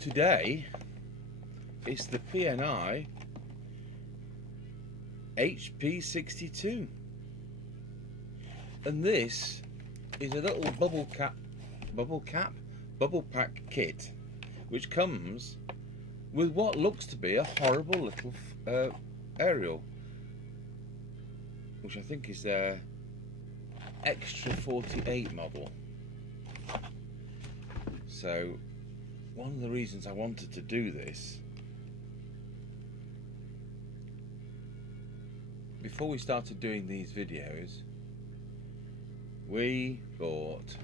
Today it's the PNI HP62, and this is a little bubble pack kit which comes with what looks to be a horrible little aerial, which I think is their Extra 48 model. So one of the reasons I wanted to do this, before we started doing these videos, we bought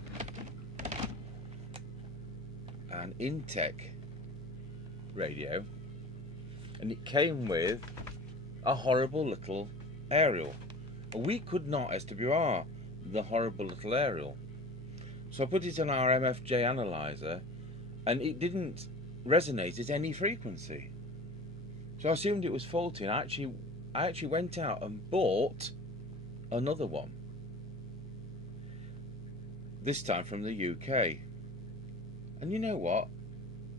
an Intech radio, and it came with a horrible little aerial. We could not SWR the horrible little aerial, so I put it on our MFJ analyzer, and it didn't resonate at any frequency. So I assumed it was faulty, and I actually went out and bought another one, this time from the UK. And you know what?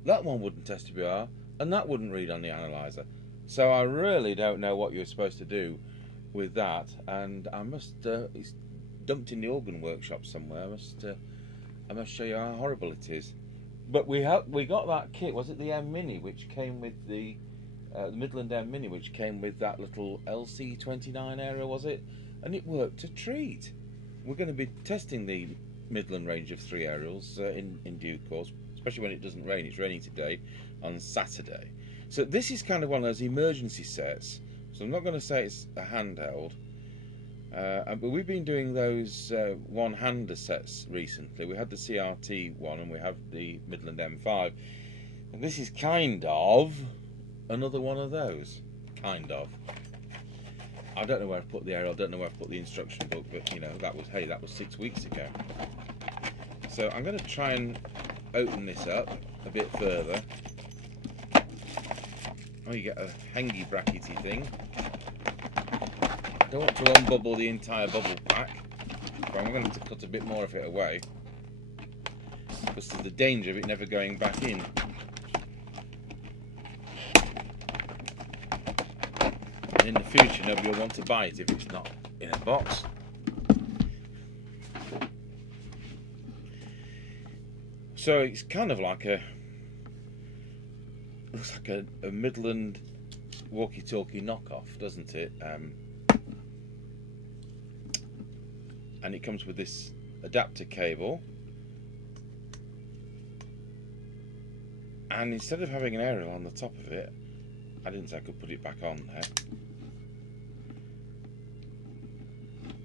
That one wouldn't SWR, and that wouldn't read on the analyzer. So I really don't know what you're supposed to do with that, and I must, it's dumped in the organ workshop somewhere. I must show you how horrible it is. But we got that kit. Was it the M Mini, which came with the Midland M Mini, which came with that little LC29 aerial, was it? And it worked a treat. We're going to be testing the Midland range of 3 aerials in due course, especially when it doesn't rain. It's raining today on Saturday. So this is kind of one of those emergency sets. So I'm not going to say it's a handheld. But we've been doing those one-hander sets recently. We had the CRT one, and we have the Midland M5, and this is kind of another one of those. Kind of. I don't know where I've put the aerial, I don't know where I've put the instruction book, but you know, that was 6 weeks ago. So I'm going to try and open this up a bit further. Oh, you get a hangy brackety thing. I don't want to unbubble the entire bubble pack, but I'm going to have to cut a bit more of it away, because there's the danger of it never going back in. And in the future, nobody will want to buy it if it's not in a box. So it's kind of like looks like a Midland walkie-talkie knockoff, doesn't it? And it comes with this adapter cable, and instead of having an aerial on the top of it, I didn't say I could put it back on there.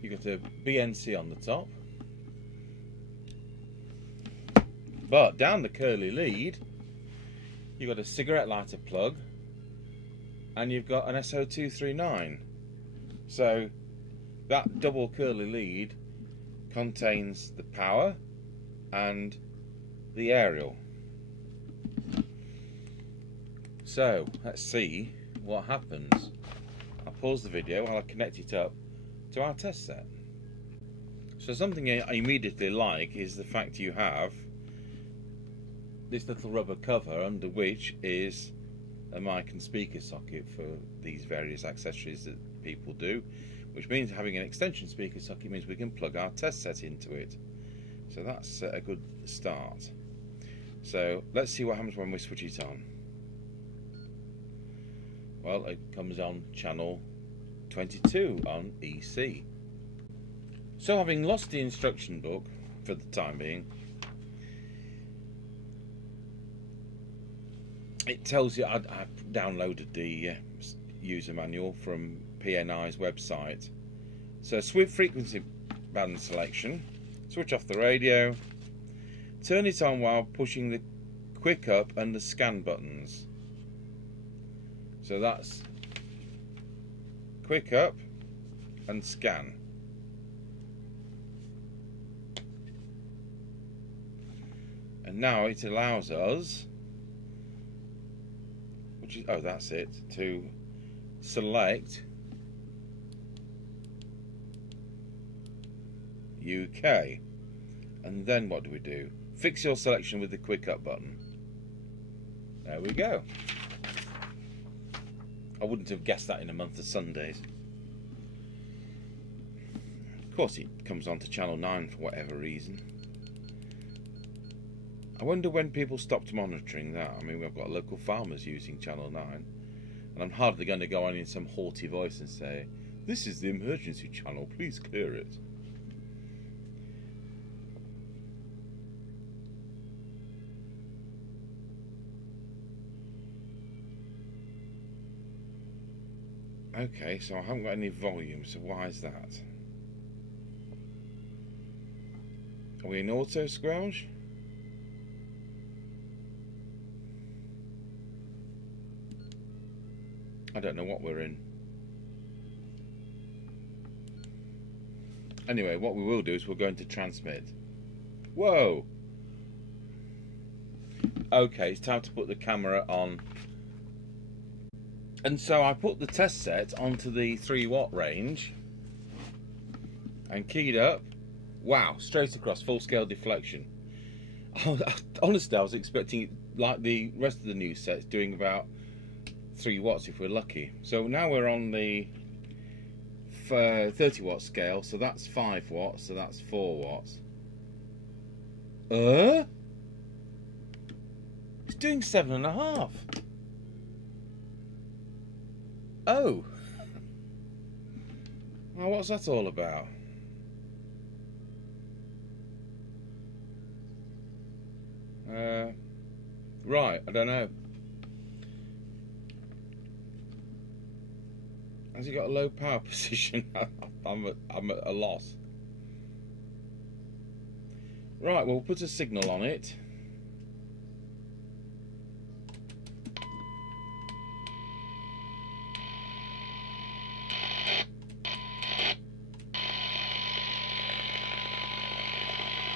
You got a BNC on the top, but down the curly lead you've got a cigarette lighter plug, and you've got an SO239. So that double curly lead contains the power and the aerial. So let's see what happens. I'll pause the video while I connect it up to our test set. So something I immediately like is the fact you have this little rubber cover under which is a mic and speaker socket for these various accessories that people do, which means having an extension speaker socket means we can plug our test set into it. So that's a good start. So let's see what happens when we switch it on. Well, it comes on channel 22 on EC. So having lost the instruction book for the time being, it tells you I've downloaded the user manual from PNI's website. So frequency band selection, switch off the radio, turn it on while pushing the quick up and the scan buttons. So that's quick up and scan. And now it allows us, which is, oh, that's it, to select UK. And then what do? Fix your selection with the quick up button. There we go. I wouldn't have guessed that in a month of Sundays. Of course it comes on to channel 9 for whatever reason. I wonder when people stopped monitoring that. I mean, we've got local farmers using channel 9, and I'm hardly going to go on in some haughty voice and say, "This is the emergency channel, please clear it." Okay, so I haven't got any volume, so why is that? Are we in auto Squelch? I don't know what we're in. Anyway, what we will do is we're going to transmit. Whoa! Okay, it's time to put the camera on. And so I put the test set onto the 3-watt range and keyed up. Wow, straight across, full scale deflection. Honestly, I was expecting it like the rest of the new sets, doing about 3 watts if we're lucky. So now we're on the 30 watt scale, so that's 5 watts, so that's 4 watts. It's doing 7.5. Oh. Well, what's that all about? Right, I don't know. Has he got a low power position? I'm at a loss. Right, well, we'll put a signal on it.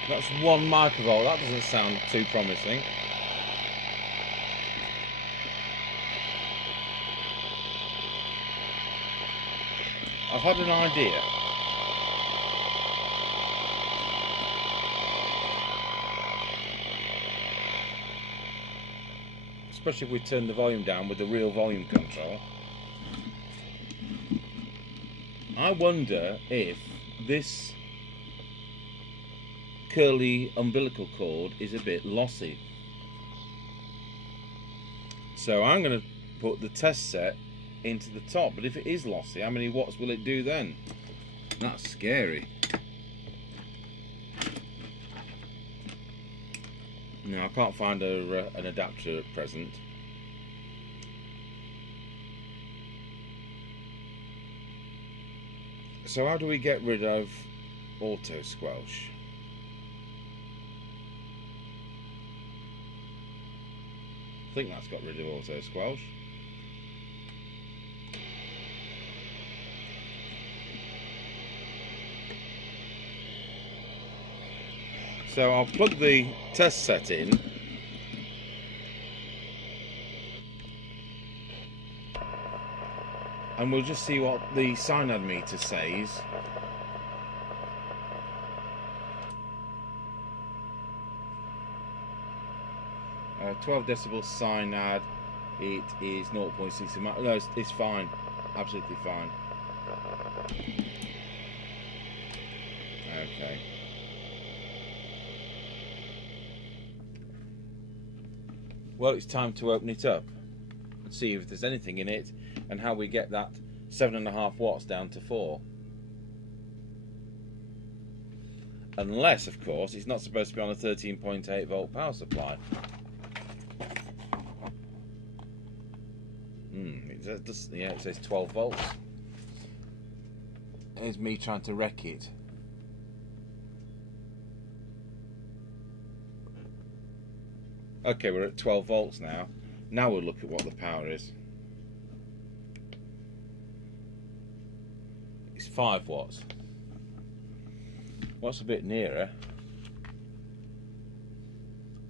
That's 1 microvolt. That doesn't sound too promising. I've had an idea. Especially if we turn the volume down with the real volume control. I wonder if this curly umbilical cord is a bit lossy. So I'm going to put the test set into the top, but if it is lossy, how many watts will it do then? That's scary. No, I can't find an adapter at present. So how do we get rid of auto Squelch? I think that's got rid of auto Squelch. So I'll plug the test set in. And we'll just see what the cyanide meter says. Uh, 12 decibels cyanide. It is 0.6. No, it's fine. Absolutely fine. Okay. Well, it's time to open it up and see if there's anything in it and how we get that 7.5 watts down to 4. Unless, of course, it's not supposed to be on a 13.8 volt power supply. Yeah, it says 12 volts. Here's me trying to wreck it. Okay, we're at 12 volts now. Now we'll look at what the power is. It's 5 watts. What's a bit nearer?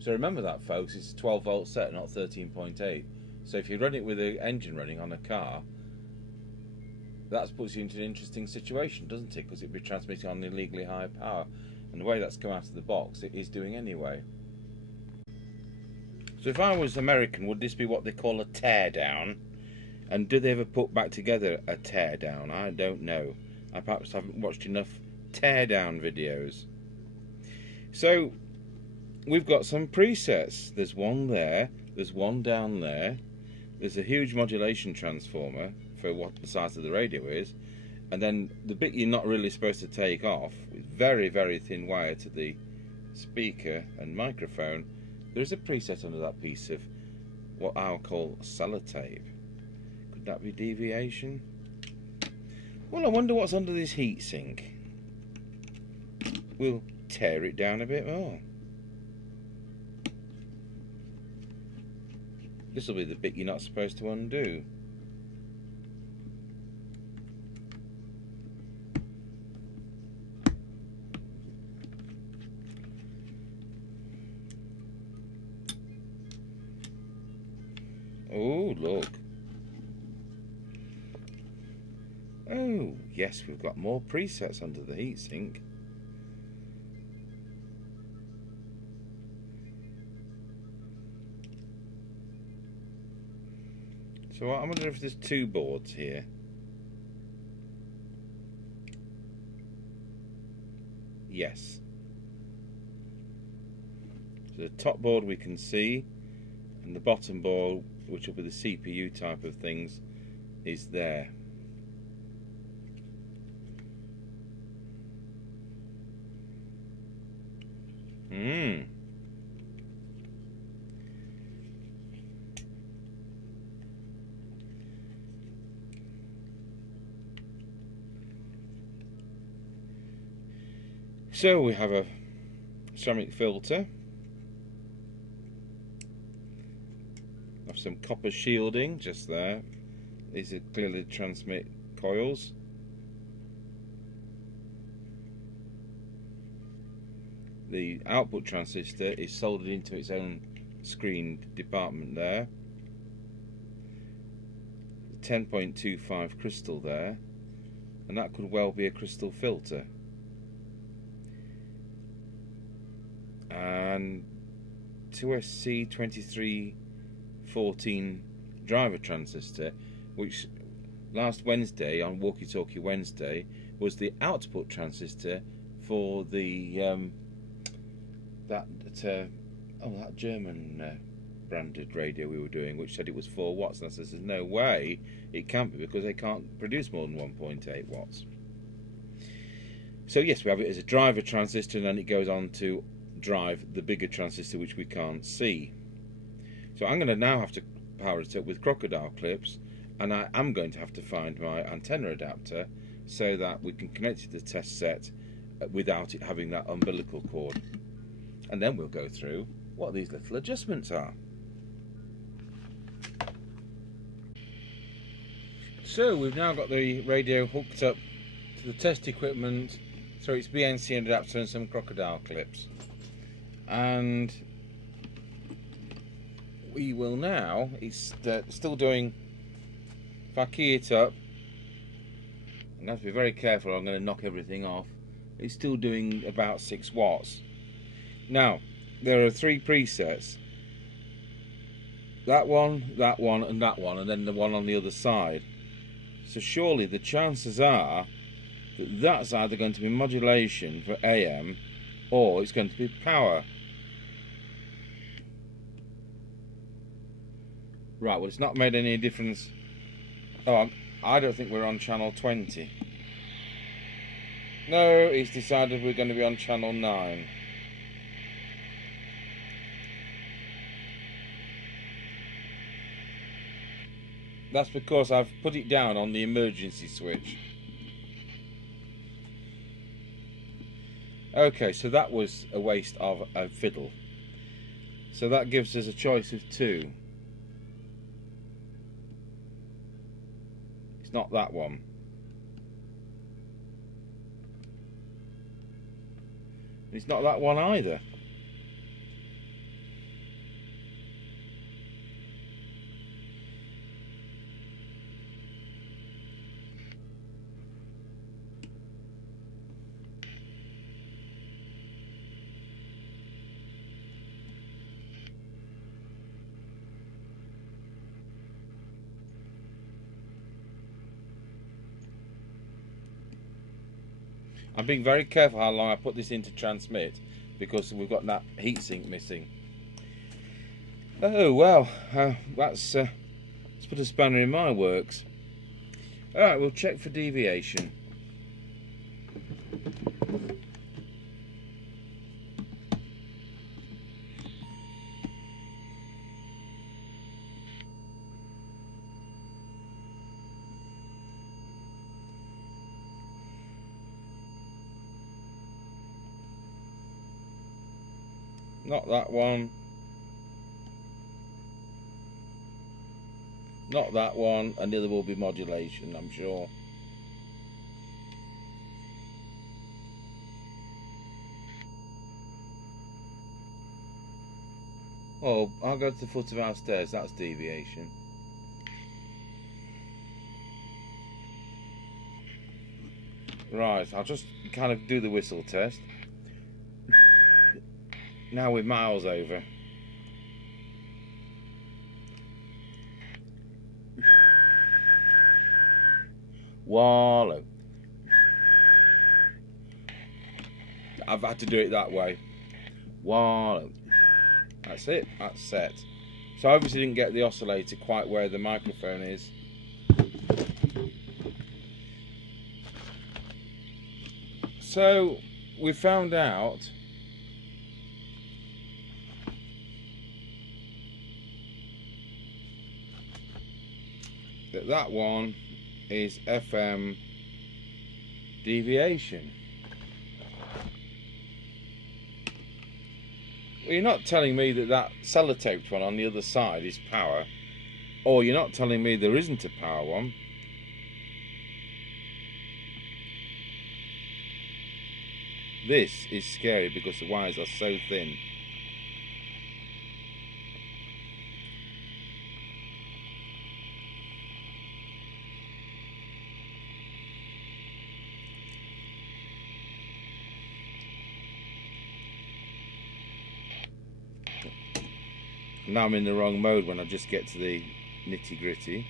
So remember that, folks, it's a 12 volt set, not 13.8. So if you run it with the engine running on a car, that puts you into an interesting situation, doesn't it? Because it'd be transmitting on illegally high power. And the way that's come out of the box, it is doing anyway. So if I was American, would this be what they call a teardown? And do they ever put back together a teardown? I don't know. I perhaps haven't watched enough teardown videos. So we've got some presets. There's one there, there's one down there, there's a huge modulation transformer for what the size of the radio is, and then the bit you're not really supposed to take off, with very, very thin wire to the speaker and microphone, there's a preset under that piece of what I'll call sellotape. Could that be deviation? Well, I wonder what's under this heatsink. We'll tear it down a bit more. This will be the bit you're not supposed to undo. Oh, look. Oh, yes, we've got more presets under the heatsink. So I wonder if there's two boards here. Yes. So the top board we can see, and the bottom board, which will be the CPU type of things, is there. So we have a ceramic filter, have some copper shielding just there. These are clearly transmit coils. The output transistor is soldered into its own screened department there. The 10.25 crystal there, and that could well be a crystal filter. And 2SC2314 driver transistor, which last Wednesday, on Walkie Talkie Wednesday, was the output transistor for the that German branded radio we were doing, which said it was 4 watts, and I said there's no way it can't be, because they can't produce more than 1.8 watts. So yes, we have it as a driver transistor, and then it goes on to drive the bigger transistor, which we can't see. So I'm going to now have to power it up with crocodile clips, and I am going to have to find my antenna adapter so that we can connect it to the test set without it having that umbilical cord. And then we'll go through what these little adjustments are. So we've now got the radio hooked up to the test equipment, so it's BNC adapter and some crocodile clips. And we will now, it's still doing, if I key it up, I'm going to have to be very careful, I'm going to knock everything off. It's still doing about 6 watts. Now, there are 3 presets. That one, and that one, and then the one on the other side. So surely the chances are that that's either going to be modulation for AM, or it's going to be power. Right, well, it's not made any difference. Oh, I don't think we're on channel 20. No, he's decided we're going to be on channel 9. That's because I've put it down on the emergency switch. Okay, so that was a waste of a fiddle. So that gives us a choice of 2. It's not that one. It's not that one either. I'm being very careful how long I put this in to transmit, because we've got that heatsink missing. Oh well, let's put a spanner in my works. Alright, we'll check for deviation. Not that one. Not that one, and the other will be modulation, I'm sure. Oh, I'll go to the foot of our stairs, that's deviation. Right, I'll just kind of do the whistle test. Now we're miles over. Wallow. I've had to do it that way. Wallow. That's it, that's set. So I obviously didn't get the oscillator quite where the microphone is. So we found out that that one is FM deviation. Well, you're not telling me that that sellotaped one on the other side is power, or you're not telling me there isn't a power one. This is scary because the wires are so thin. Now I'm in the wrong mode when I just get to the nitty gritty.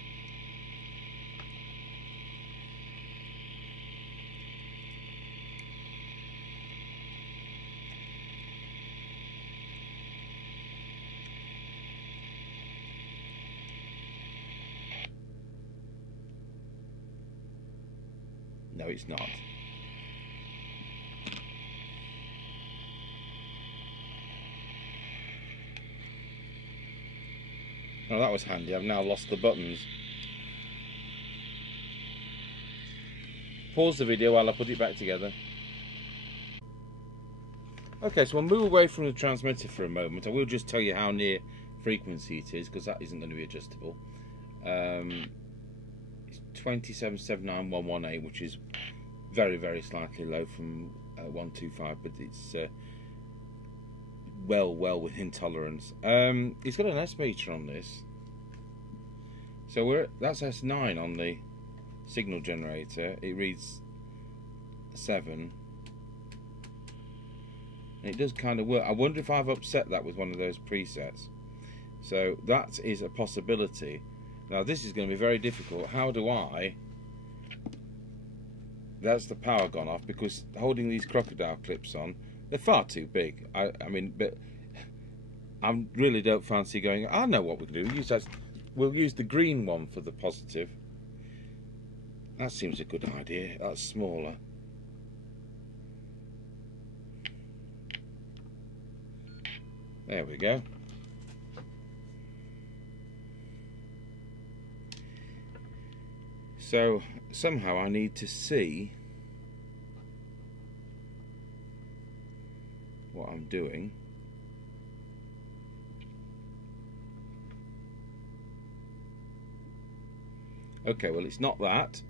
No, it's not. Oh, that was handy. I've now lost the buttons. Pause the video while I put it back together. Okay, so we'll move away from the transmitter for a moment. I will just tell you how near frequency it is, because that isn't going to be adjustable. It's 2779,118, which is very, very slightly low from 125, but it's well within tolerance. It's got an S meter on this, so that's S9 on the signal generator. It reads 7, and it does kind of work. I wonder if I've upset that with one of those presets. So that is a possibility. Now this is going to be very difficult. How do I... That's the power gone off, because holding these crocodile clips on, they're far too big. I mean, but I really don't fancy going... I know what we can do. We'll use the green one for the positive. That seems a good idea. That's smaller. There we go. So somehow I need to see what I'm doing. Okay, well, it's not that.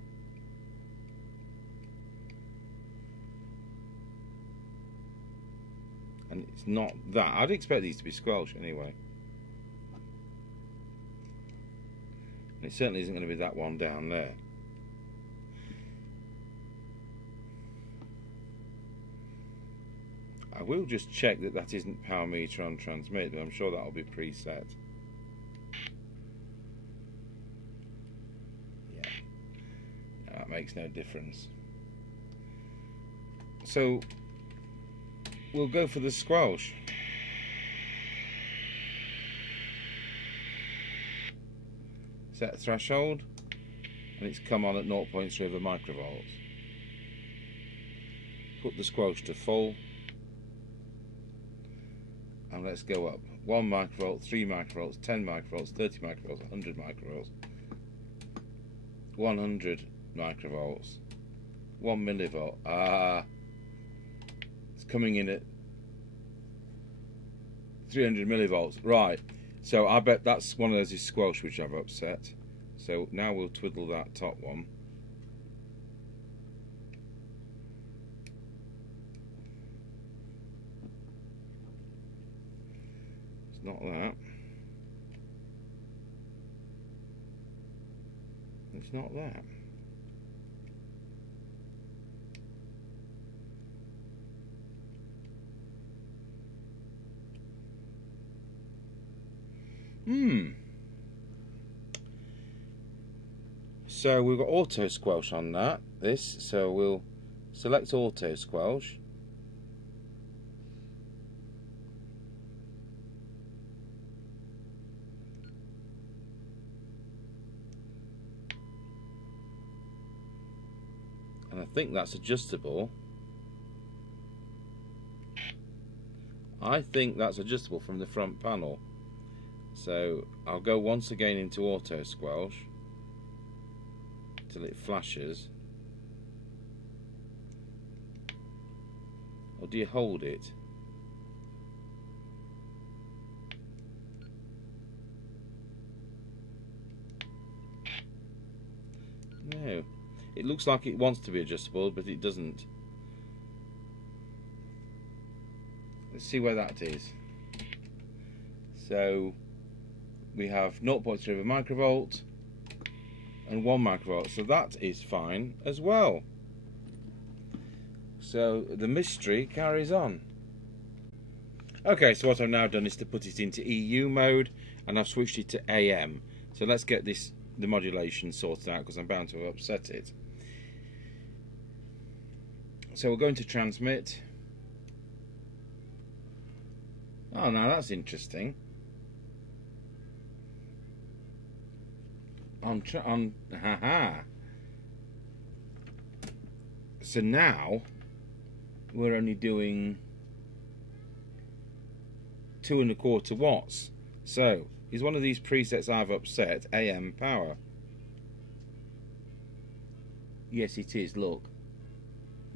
And it's not that. I'd expect these to be Squelch anyway. And it certainly isn't going to be that one down there. I will just check that that isn't power meter on transmit, but I'm sure that'll be preset. Yeah, that makes no difference. So we'll go for the Squelch. Set threshold, and it's come on at 0.3 of a microvolts. Put the Squelch to full, and let's go up. 1 microvolt, 3 microvolts, 10 microvolts, 30 microvolts, 100 microvolts, 100 microvolts, 1 millivolt. It's coming in at 300 millivolts. Right, so I bet that's one of those is Squelch which I've upset. So now we'll twiddle that top one. It's not that. It's not that. So we've got auto Squelch on this, so we'll select auto Squelch. And I think that's adjustable. I think that's adjustable from the front panel. So I'll go once again into auto Squelch till it flashes. Or do you hold it? No. It looks like it wants to be adjustable, but it doesn't. Let's see where that is. So we have 0.3 of a microvolt and 1 microvolt, so that is fine as well. So the mystery carries on. Okay, so what I've now done is to put it into EU mode, and I've switched it to AM. So let's get the modulation sorted out, because I'm bound to have upset it. So we're going to transmit. Oh, now that's interesting. So now we're only doing 2 1/4 watts. So is one of these presets I've upset AM power? Yes, it is. Look.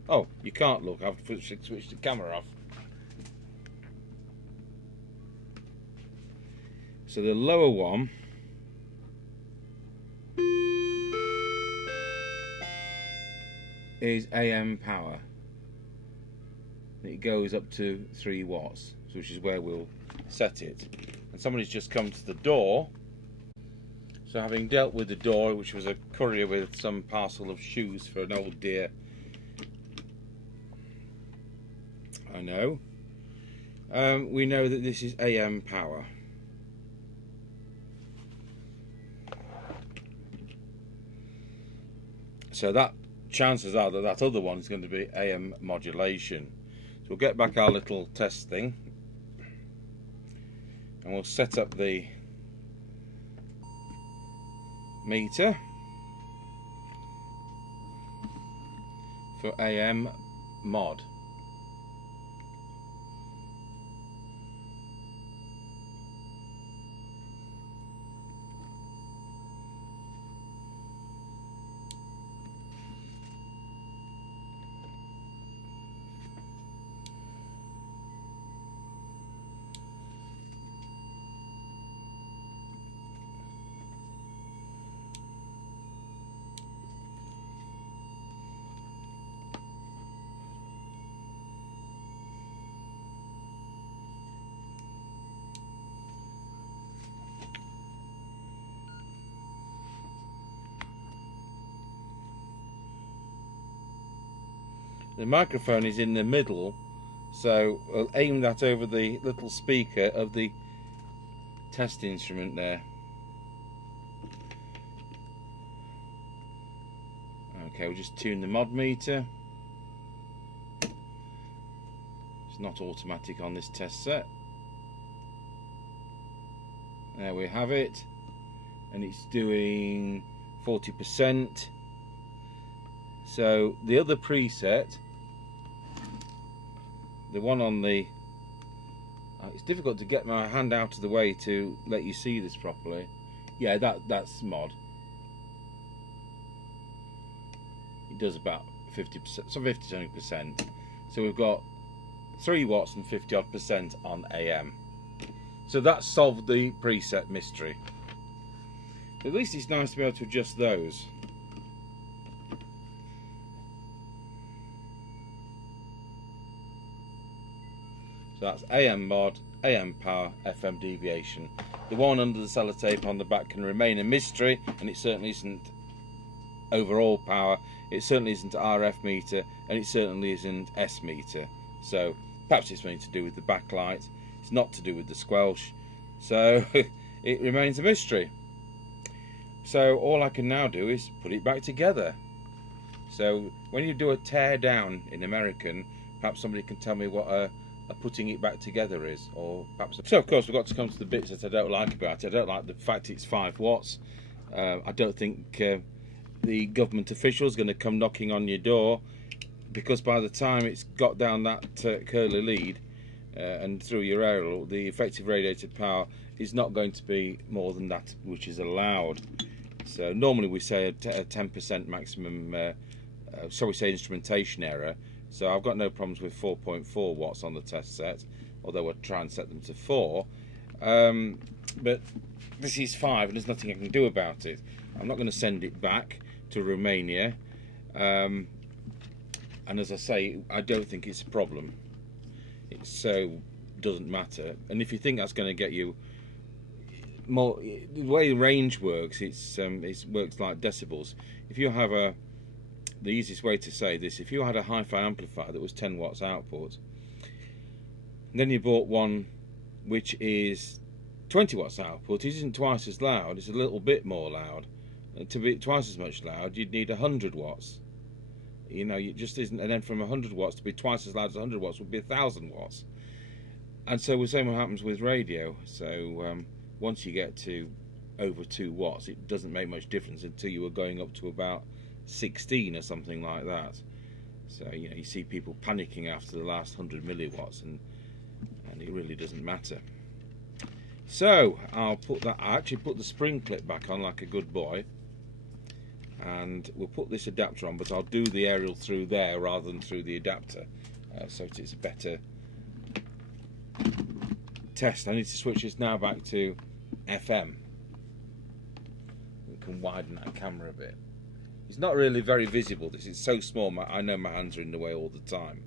Oh, you can't look. I've switched the camera off. So the lower one is AM power. It goes up to 3 watts, which is where we'll set it. And somebody's just come to the door. So having dealt with the door, which was a courier with some parcel of shoes for an old dear, I know, we know that this is AM power. So that chances are that that other one is going to be AM modulation. So we'll get back our little test thing and we'll set up the meter for AM mod. The microphone is in the middle, so I'll aim that over the little speaker of the test instrument there. Okay, we'll just tune the mod meter. not automatic on this test set. There we have it, and it's doing 40%. So the other preset, the one on the it's difficult to get my hand out of the way to let you see this properly. Yeah, that's mod. It does about 50%, so 50-70%. So we've got 3 watts and 50 odd percent on AM. So that solved the preset mystery. At least it's nice to be able to adjust those. So that's AM mod, AM power, FM deviation. The one under the sellotape on the back can remain a mystery, and it certainly isn't overall power, it certainly isn't RF meter, and it certainly isn't S meter. So perhaps it's something to do with the backlight, it's not to do with the squelch, so it remains a mystery. So all I can now do is put it back together. So when you do a tear down in American, perhaps somebody can tell me what a putting it back together is, or perhaps. So of course we've got to come to the bits that I don't like about it. I don't like the fact it's 5 watts. I don't think the government official is going to come knocking on your door, because by the time it's got down that curly lead and through your aerial, the effective radiated power is not going to be more than that which is allowed. So normally we say a 10% maximum, so we say instrumentation error. So I've got no problems with 4.4 watts on the test set, although I'll try and set them to 4. But this is 5 and there's nothing I can do about it. I'm not going to send it back to Romania. And as I say, I don't think it's a problem. It so doesn't matter. And if you think that's going to get you more, the way range works, it works like decibels. If you have the easiest way to say this, if you had a hi-fi amplifier that was 10 watts output, and then you bought one which is 20 watts output, it isn't twice as loud, it's a little bit more loud. And to be twice as much loud, you'd need 100 watts. You know, it just isn't. And then from 100 watts to be twice as loud as 100 watts would be 1,000 watts. And so we're saying what happens with radio. So once you get to over 2 watts, it doesn't make much difference until you were going up to about 16 or something like that. So you know, you see people panicking after the last 100 milliwatts, and it really doesn't matter. So I'll put that. I actually put the spring clip back on like a good boy, and we'll put this adapter on, but I'll do the aerial through there rather than through the adapter, so it's a better test. I need to switch this now back to FM. We can widen that camera a bit. It's not really very visible, this is so small, I know my hands are in the way all the time.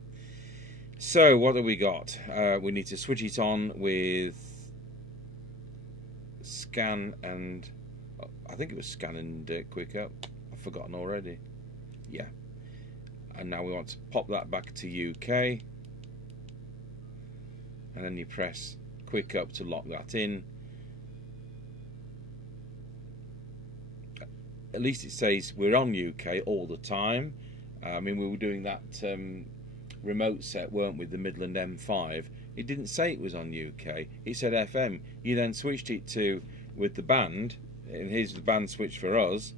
So what have we got? We need to switch it on with scan and, I think it was scan and quick up, I've forgotten already. Yeah. And now we want to pop that back to UK, and then you press quick up to lock that in. At least it says we're on UK all the time. I mean, we were doing that remote set, weren't we, the Midland M5. It didn't say it was on UK, it said FM. You then switched it to with the band, and here's the band switch for us.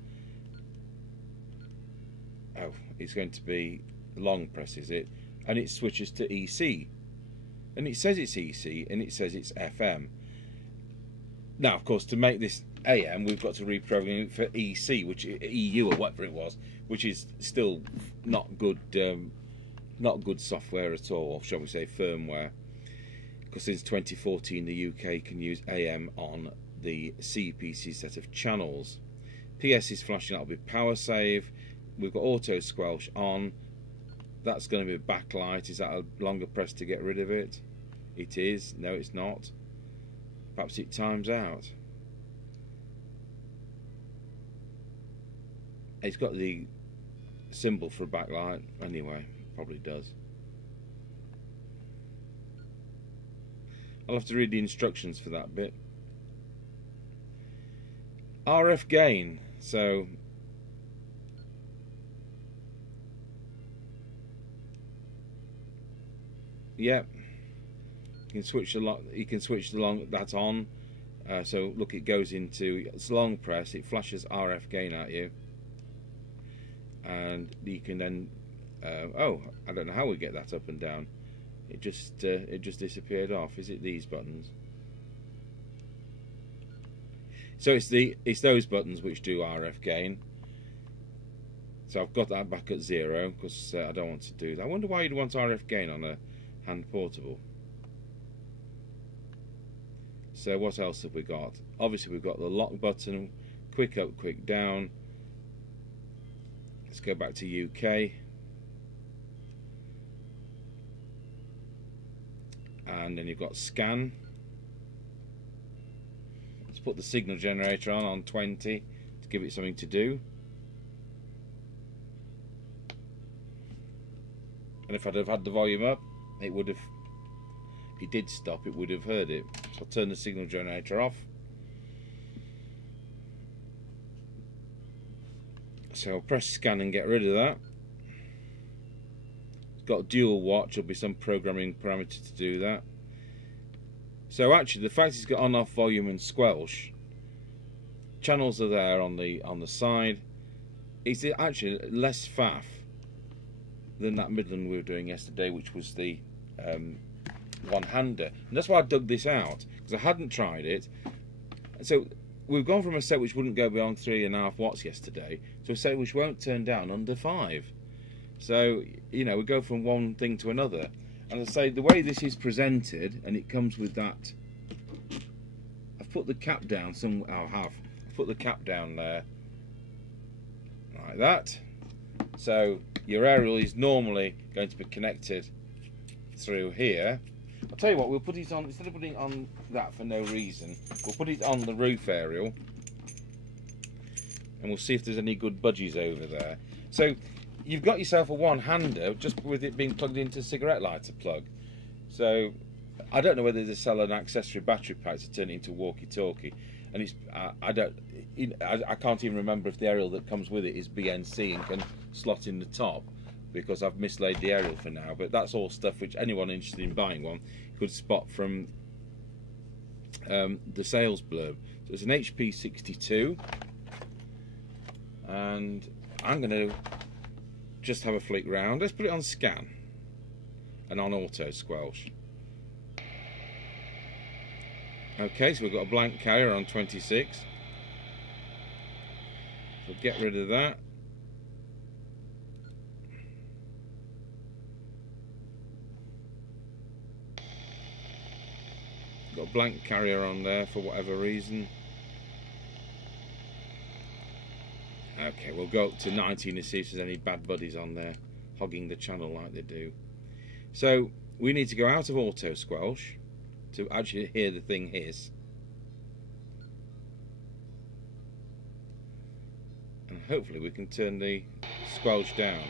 Oh, it's going to be long press, is it? And it switches to EC. And it says it's EC, and it says it's FM. Now, of course, to make this AM, we've got to reprogram it for EC, which EU or whatever it was, which is still not good software at all, or shall we say firmware. Because since 2014, the UK can use AM on the CPC set of channels. PS is flashing out with power save. We've got auto squelch on. That's going to be a backlight. Is that a longer press to get rid of it? It is. No, it's not. Perhaps it times out. It's got the symbol for a backlight anyway, probably does. I'll have to read the instructions for that bit. RF gain, so yeah, You can switch the that on. So look, it goes into, it's long press, it flashes RF gain at you, and you can then oh, I don't know how we get that up and down. It just disappeared off. Is it these buttons? So it's those buttons which do RF gain. So I've got that back at 0 because I don't want to do that. I wonder why you'd want RF gain on a hand portable. So what else have we got? Obviously we've got the lock button, quick up, quick down. Let's go back to UK. And then you've got scan. Let's put the signal generator on 20 to give it something to do. And if I'd have had the volume up, it would have, if it did stop, it would have heard it. So I'll turn the signal generator off. So I'll press scan and get rid of that. It's got dual watch, there'll be some programming parameter to do that. So actually the fact it's got on off volume and squelch, channels are there on the side. It's actually less faff than that Midland we were doing yesterday, which was the one-hander. And that's why I dug this out, because I hadn't tried it. So we've gone from a set which wouldn't go beyond 3.5 watts yesterday to a set which won't turn down under 5. So, you know, we go from one thing to another. And I say, the way this is presented, and it comes with that, I've put the cap down I've put the cap down there, like that. So your aerial is normally going to be connected through here. I'll tell you what, we'll put it on, instead of putting it on that for no reason, we'll put it on the roof aerial, and we'll see if there's any good budgies over there. So you've got yourself a one-hander just with it being plugged into a cigarette lighter plug. So I don't know whether they sell an accessory battery pack to turn it into walkie-talkie, and it's I can't even remember if the aerial that comes with it is BNC and can slot in the top, because I've mislaid the aerial for now. But that's all stuff which anyone interested in buying one could spot from the sales blurb. So it's an HP62, and I'm going to just have a flick round. Let's put it on scan and on auto squelch. Okay, so we've got a blank carrier on 26. So get rid of that. Got a blank carrier on there for whatever reason. Okay, we'll go up to 19 to see if there's any bad buddies on there hogging the channel like they do. So we need to go out of auto squelch to actually hear the thing hiss. And hopefully we can turn the squelch down.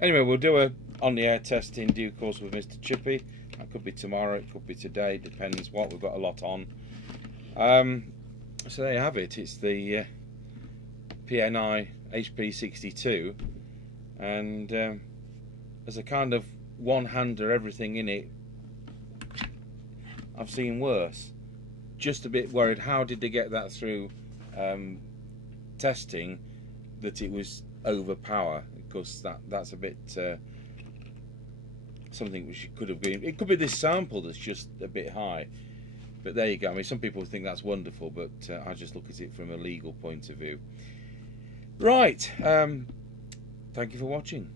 Anyway, we'll do a on-the-air test in due course with Mr. Chippy. That could be tomorrow, it could be today, depends what. We've got a lot on. So there you have it. It's the PNI HP62, and as a kind of one-hander, everything in it, I've seen worse. Just a bit worried, how did they get that through testing, that it was overpower? Because that's a bit something which could have been. It could be this sample that's just a bit high, but there you go. I mean, some people think that's wonderful, but I just look at it from a legal point of view. Right. Thank you for watching.